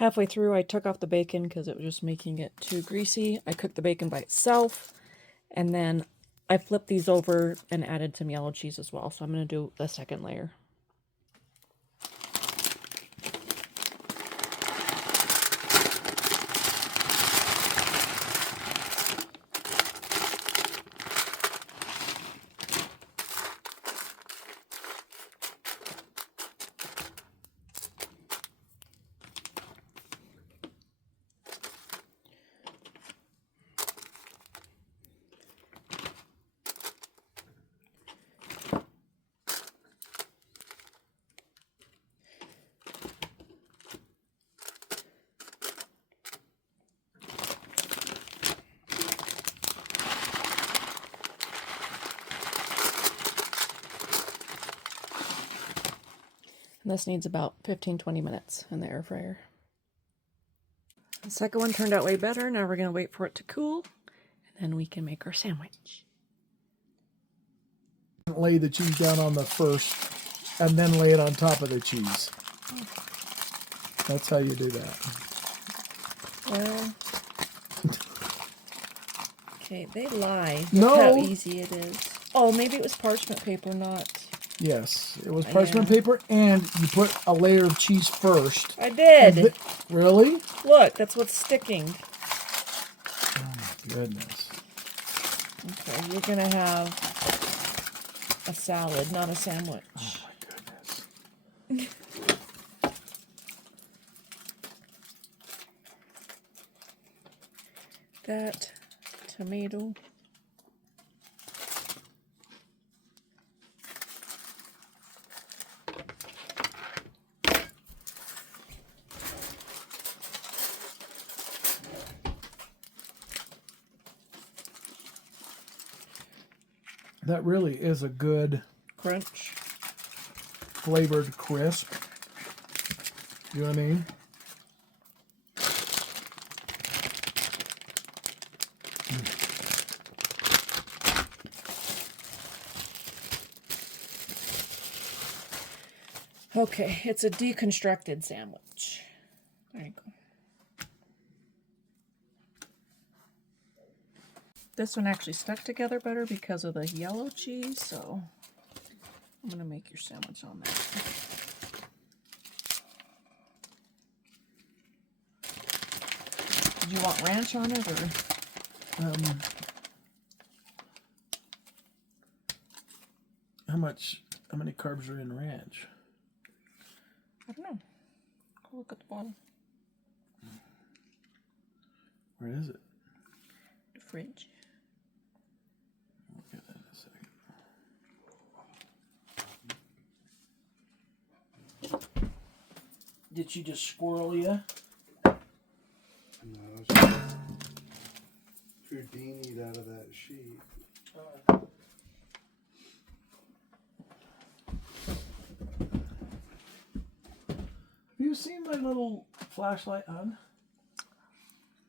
Halfway through, I took off the bacon because it was just making it too greasy. I cooked the bacon by itself, and then I flipped these over and added some yellow cheese as well. So I'm going to do the second layer. And this needs about 15-20 minutes in the air fryer. The second one turned out way better. Now we're going to wait for it to cool, and then we can make our sandwich. Lay the cheese down on the first, and then lay it on top of the cheese. That's how you do that. Well, okay, they lie. No. Look how easy it is. Oh, maybe it was parchment paper, not... Yes, it was parchment paper, and you put a layer of cheese first. I did. Really? Look, that's what's sticking. Oh my goodness. Okay, you're going to have a salad, not a sandwich. Oh my goodness. That tomato. That really is a good Crunch. flavored crisp. You know what I mean? Okay, it's a deconstructed sandwich. There you go. This one actually stuck together better because of the yellow cheese, so I'm going to make your sandwich on that. Did you want ranch on it, or? How many carbs are in ranch? I don't know. Go look at the bottle. Where is it? The fridge. We'll get that in a second. Did she just squirrel you? No, she Houdini'd out of that sheet. Have you seen my little flashlight on?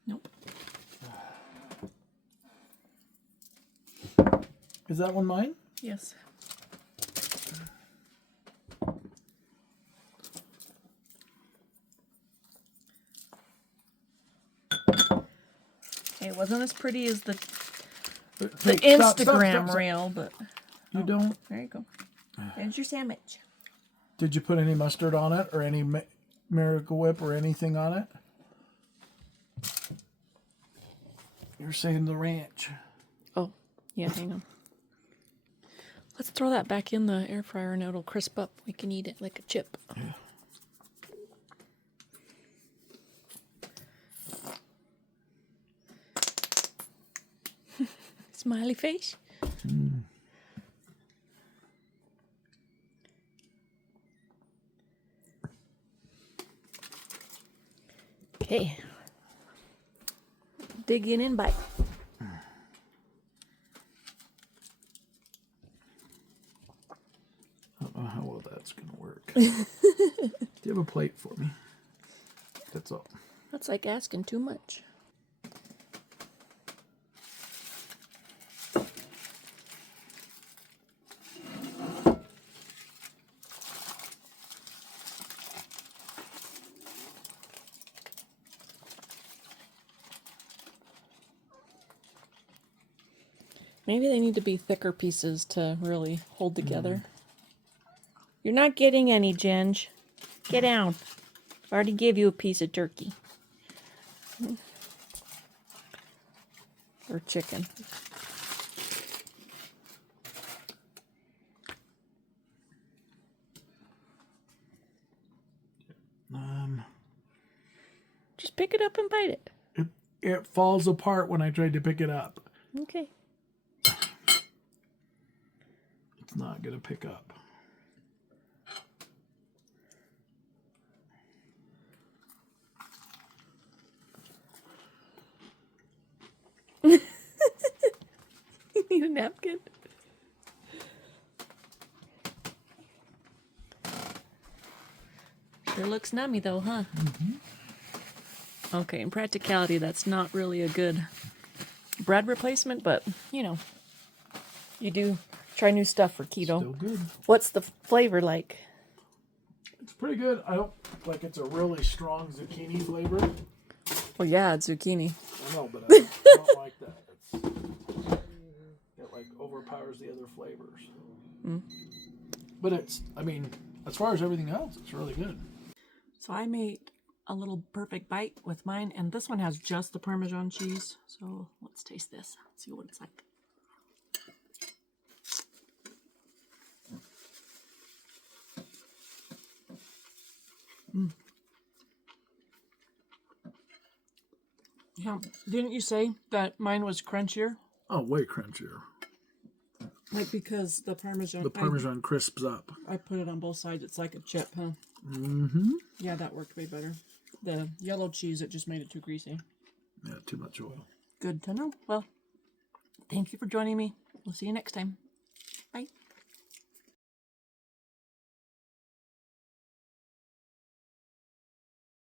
Nope. Is that one mine? Yes. It wasn't as pretty as the Instagram reel, but you don't. There you go. There's your sandwich. Did you put any mustard on it, or any Miracle Whip, or anything on it? You're saying the ranch. Oh, yeah, hang on. Let's throw that back in the air fryer and it'll crisp up. We can eat it like a chip. Yeah. Smiley face. Mm. Okay. Dig in and bite. I don't know how well that's going to work. Do you have a plate for me? That's all. That's like asking too much. Maybe they need to be thicker pieces to really hold together. You're not getting any, Ginge. Get down. I already gave you a piece of turkey. Or chicken. Just pick it up and bite it. It falls apart when I tried to pick it up. Okay. It's not going to pick up. You need a napkin? Sure looks nummy though, huh? Okay, in practicality, that's not really a good bread replacement, but, you know, you do try new stuff for keto. Still good. What's the flavor like? It's pretty good. I don't like it's a really strong zucchini flavor. Well, yeah, it's zucchini. I know, but I don't like that. It like overpowers the other flavors. But it's, I mean, as far as everything else, it's really good. So I made a little perfect bite with mine, and this one has just the Parmesan cheese. So let's taste this, see what it's like. Yeah, didn't you say that mine was crunchier? Oh, way crunchier. Like because the Parmesan. The Parmesan crisps up. I put it on both sides. It's like a chip, huh? Mm-hmm. Yeah, that worked way better. The yellow cheese, it just made it too greasy. Yeah, too much oil. Good to know. Well, thank you for joining me. We'll see you next time.